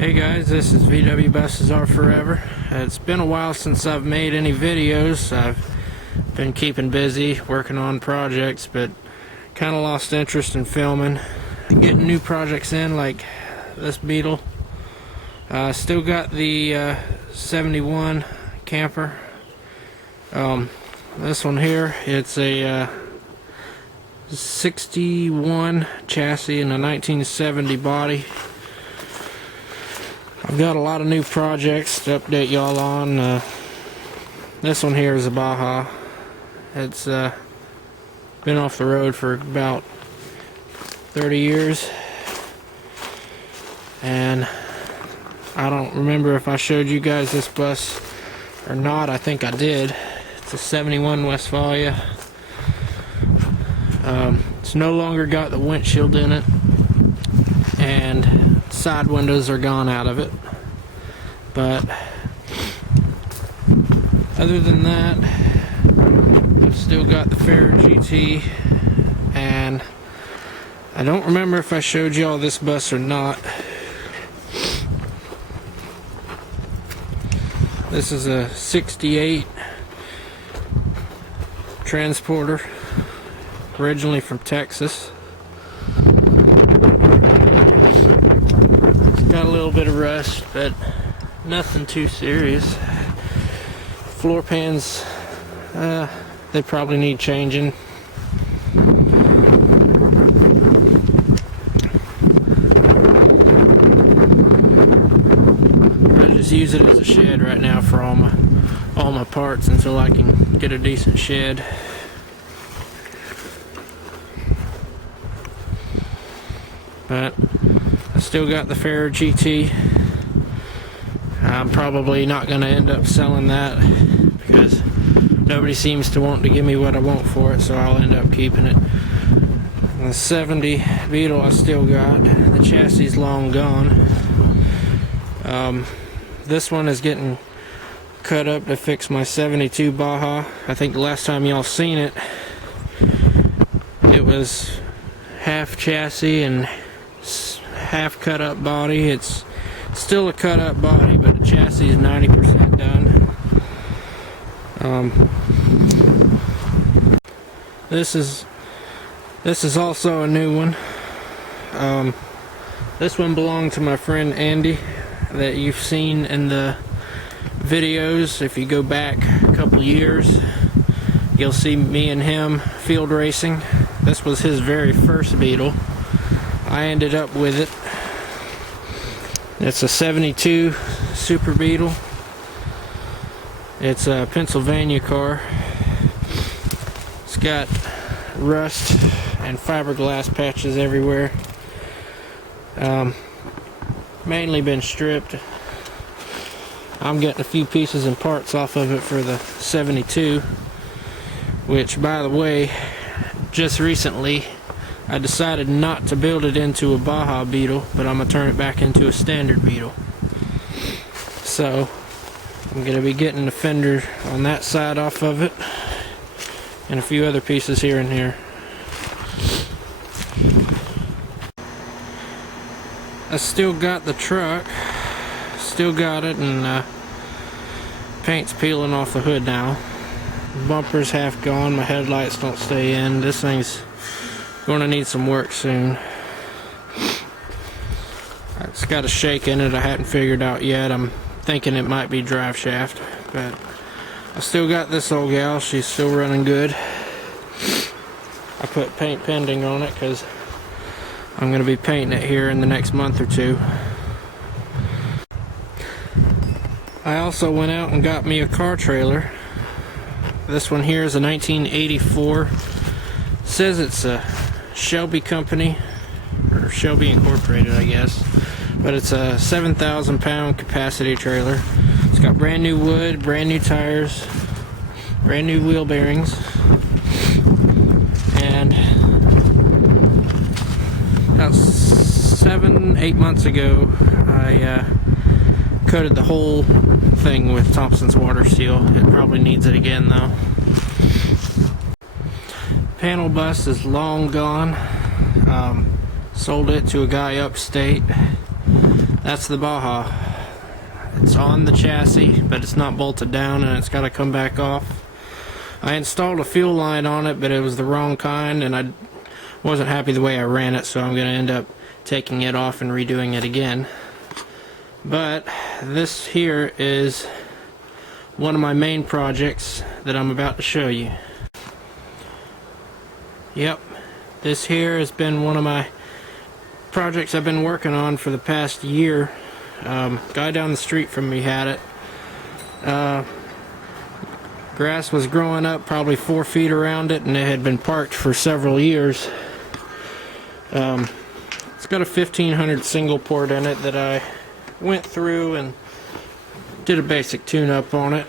Hey guys, this is VW Buses Are Forever. It's been a while since I've made any videos. I've been keeping busy working on projects, but kind of lost interest in filming. Getting new projects in, like this Beetle. Still got the 71 camper. This one here, it's a 61 chassis and a 1970 body. I've got a lot of new projects to update y'all on. This one here is a Baja. It's been off the road for about 30 years, and I don't remember if I showed you guys this bus or not. I think I did. It's a 71 Westphalia. It's no longer got the windshield in it, and side windows are gone out of it. But other than that, I've still got the Fair GT, and I don't remember if I showed y'all this bus or not. This is a 68 transporter, originally from Texas. It's got a little bit of rust, but nothing too serious. Floor pans, they probably need changing. I just use it as a shed right now for all my parts until I can get a decent shed. But I still got the Fair GT. I'm probably not going to end up selling that because nobody seems to want to give me what I want for it, so I'll end up keeping it. The 70 Beetle I still got. The chassis is long gone. This one is getting cut up to fix my 72 Baja. I think the last time y'all seen it, it was half chassis and half cut up body. It's still a cut up body, but the chassis is 90% done. This is also a new one. This one belonged to my friend Andy that you've seen in the videos. If you go back a couple years, you'll see me and him field racing. This was his very first Beetle. I ended up with it. It's a 72 Super Beetle. It's a Pennsylvania car. It's got rust and fiberglass patches everywhere. Mainly been stripped. I'm getting a few pieces and parts off of it for the 72, which, by the way, just recently I decided not to build it into a Baja Beetle, but I'm going to turn it back into a standard Beetle. So I'm going to be getting the fender on that side off of it, and a few other pieces here and there. I still got the truck, still got it, and paint's peeling off the hood now. Bumper's half gone, my headlights don't stay in. This thing's going to need some work soon. It's got a shake in it I hadn't figured out yet. I'm thinking it might be drive shaft, but I still got this old gal. She's still running good. I put paint pending on it because I'm going to be painting it here in the next month or two. I also went out and got me a car trailer. This one here is a 1984. It says it's a Shelby company, or Shelby Incorporated, I guess, but it's a 7,000 pound capacity trailer. It's got brand new wood, brand new tires, brand new wheel bearings, and about 7-8 months ago I coated the whole thing with Thompson's water seal. It probably needs it again though. Panel bus is long gone. Sold it to a guy upstate. That's the Baja. It's on the chassis, but it's not bolted down, and it's got to come back off. I installed a fuel line on it, but it was the wrong kind, and I wasn't happy the way I ran it, so I'm going to end up taking it off and redoing it again. But this here is one of my main projects that I'm about to show you. Yep, this here has been one of my projects I've been working on for the past year. Guy down the street from me had it. Grass was growing up probably 4 feet around it, and it had been parked for several years. It's got a 1500 single port in it that I went through and did a basic tune-up on it.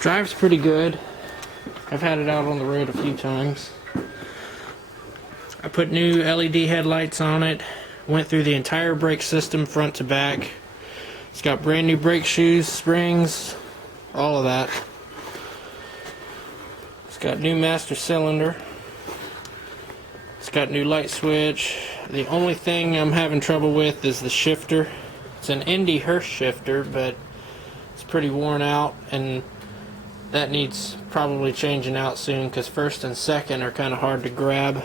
Drives pretty good. I've had it out on the road a few times. I put new LED headlights on it, went through the entire brake system front to back. It's got brand new brake shoes, springs, all of that. It's got new master cylinder. It's got new light switch. The only thing I'm having trouble with is the shifter. It's an Indy Hearst shifter, but it's pretty worn out, and that needs probably changing out soon, because first and second are kind of hard to grab.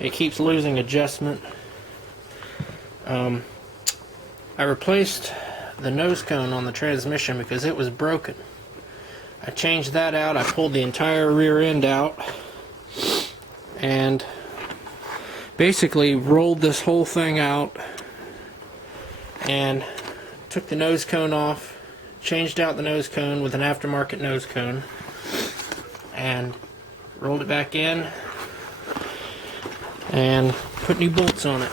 It keeps losing adjustment. I replaced the nose cone on the transmission because it was broken. I changed that out. I pulled the entire rear end out and basically rolled this whole thing out and took the nose cone off, changed out the nose cone with an aftermarket nose cone, and rolled it back in and put new bolts on it.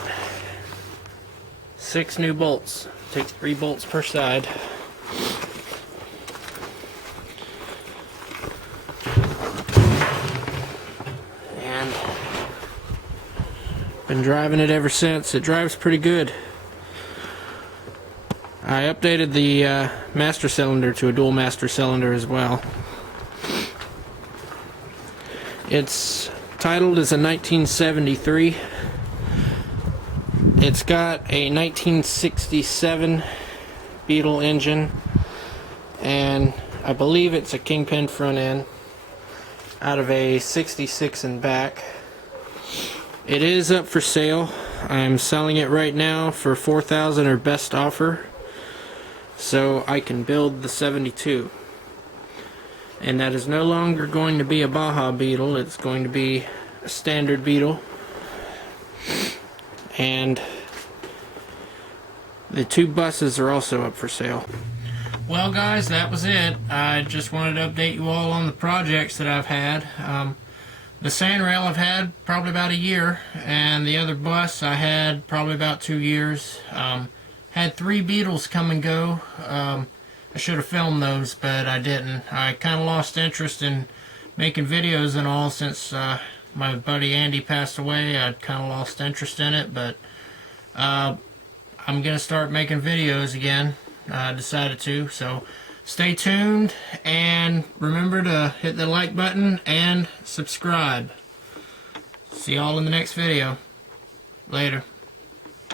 6 new bolts. Takes 3 bolts per side. And been driving it ever since. It drives pretty good. I updated the master cylinder to a dual master cylinder as well. It's titled as a 1973. It's got a 1967 Beetle engine, and I believe it's a kingpin front end out of a 66 and back. It is up for sale. I'm selling it right now for $4,000 or best offer, so I can build the 72. And that is no longer going to be a Baja Beetle, it's going to be a standard Beetle. And the 2 buses are also up for sale. Well guys, that was it. I just wanted to update you all on the projects that I've had. The sand rail I've had probably about a year, and the other bus I had probably about 2 years. Had 3 Beetles come and go. I should have filmed those, but I didn't. I kind of lost interest in making videos and all since my buddy Andy passed away. I'd kind of lost interest in it, but I'm gonna start making videos again. I decided to, so stay tuned and remember to hit the like button and subscribe. See y'all in the next video. Later.